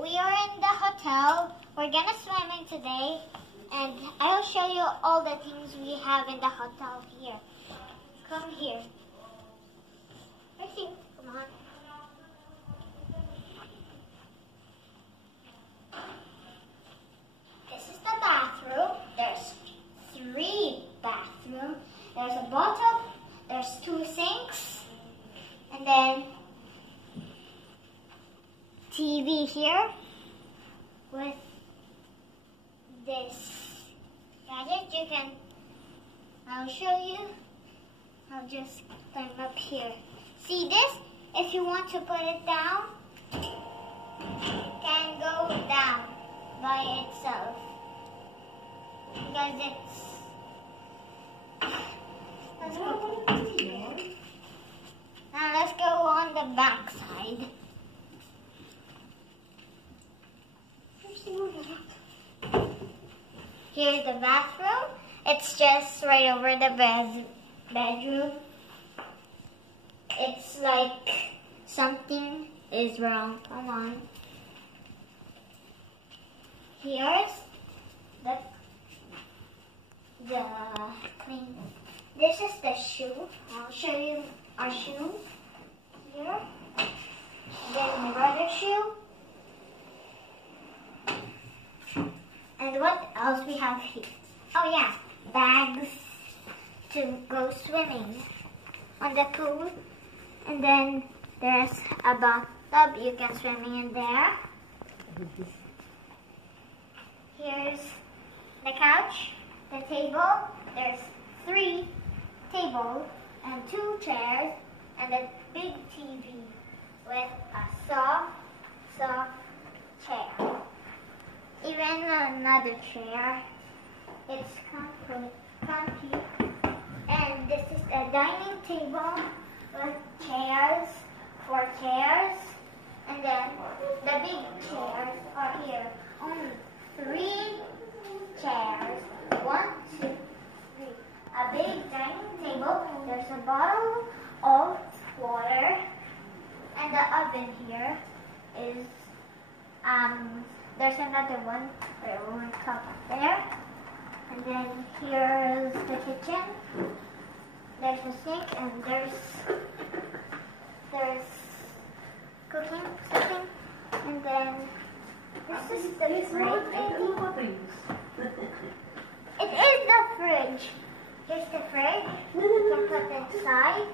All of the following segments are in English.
we are in the hotel. We're gonna swim in today, and I'll show you all the things we have in the hotel here. Come here. Right here. Come on. This is the bathroom. There's 3 bathrooms. There's a bottom. There's 2 sinks, and then TV here with this gadget. I'll show you. I'll just climb up here. See this? If you want to put it down, it can go down by itself. Because it's... Let's go. Now let's go on the back side. Here's the bathroom. It's just right over the bedroom. It's like something is wrong. Come on. Here's the clean. This is the shoe. I'll show you our shoe here. Then my brother's shoe. And what else we have here? Oh yeah, bags to go swimming on the pool. And then there's a bathtub you can swim in there. Here's the couch, the table. There's 3 tables and 2 chairs and a big TV with a soft chair. Even another chair. It's comfy. And this is a dining table with chairs, 4 chairs. And then the big chairs are here. Only 3 chairs. 1, 2, 3. A big dining table. There's a bottle of water. And the oven here is there's another one that will come up there. And then here's the kitchen. There's a sink and there's cooking something. And then this is the fridge. It is the fridge. Here's the fridge. You can put inside.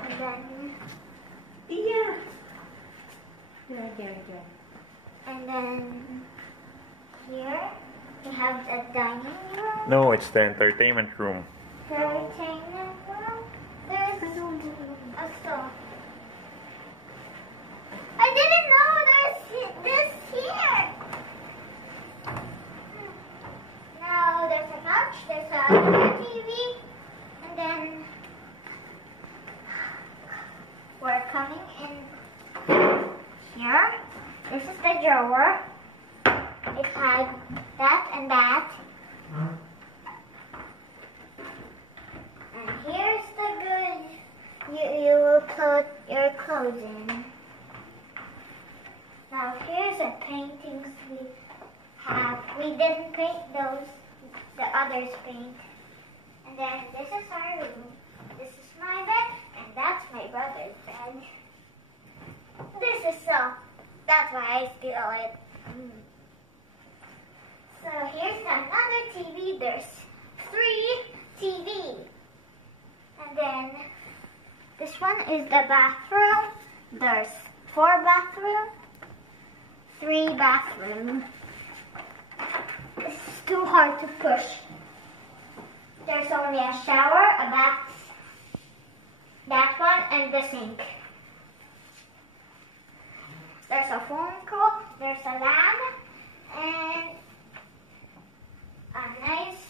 And then And then here we have the dining room. No, it's the entertainment room. The entertainment room. There's a stove. I didn't know there's this here. Now there's a couch, there's a TV, and then we're coming in here. This is the drawer. It had that and that. And here's the good you will put your clothes in. Now here's the paintings we have. We didn't paint those, the others paint. And then this is our room. This is my bed, and that's my brother's bed. This is that's why I steal it. So here's another TV. There's 3 TV. And then this one is the bathroom. There's 4 bathrooms, 3 bathrooms. It's too hard to push. There's only a shower, a bath, that one, and the sink. There's a phone call, there's a lamp, and a nice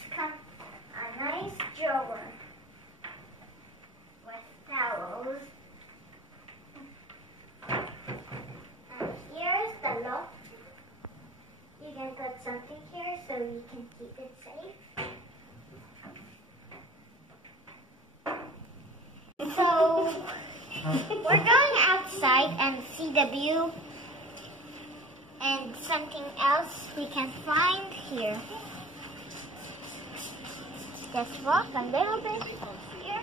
drawer with towels. And here's the lock. You can put something here so you can keep it safe. So We're going outside and see the view and something else we can find here. Just walk a little bit here.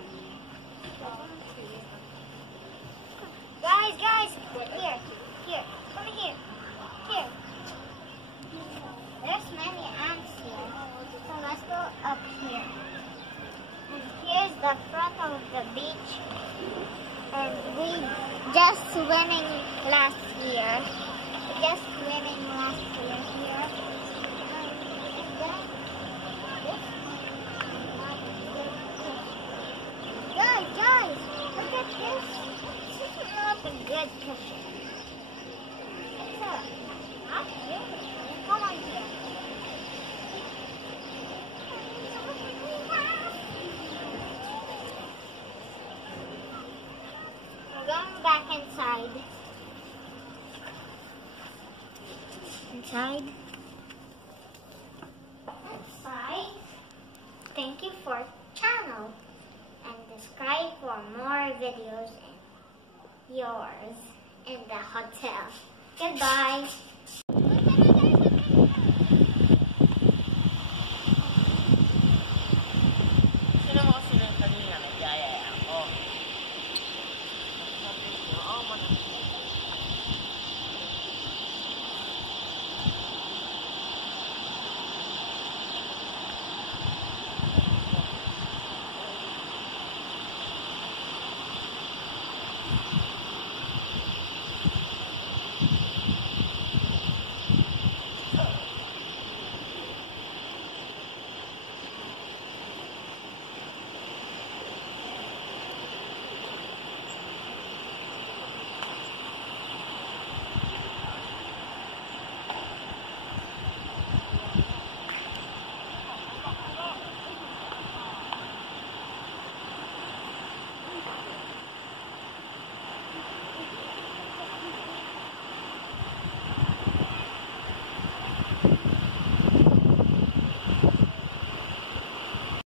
Guys, here, come here. There's many ants here. So let's go up here. And here's the front of the beach. And we just swimming last year. Here. Guys, look at this. This is not a good picture. Not really. Come on here. We're going back inside. Inside. Thank you for channel and subscribe for more videos and yours in the hotel. Goodbye.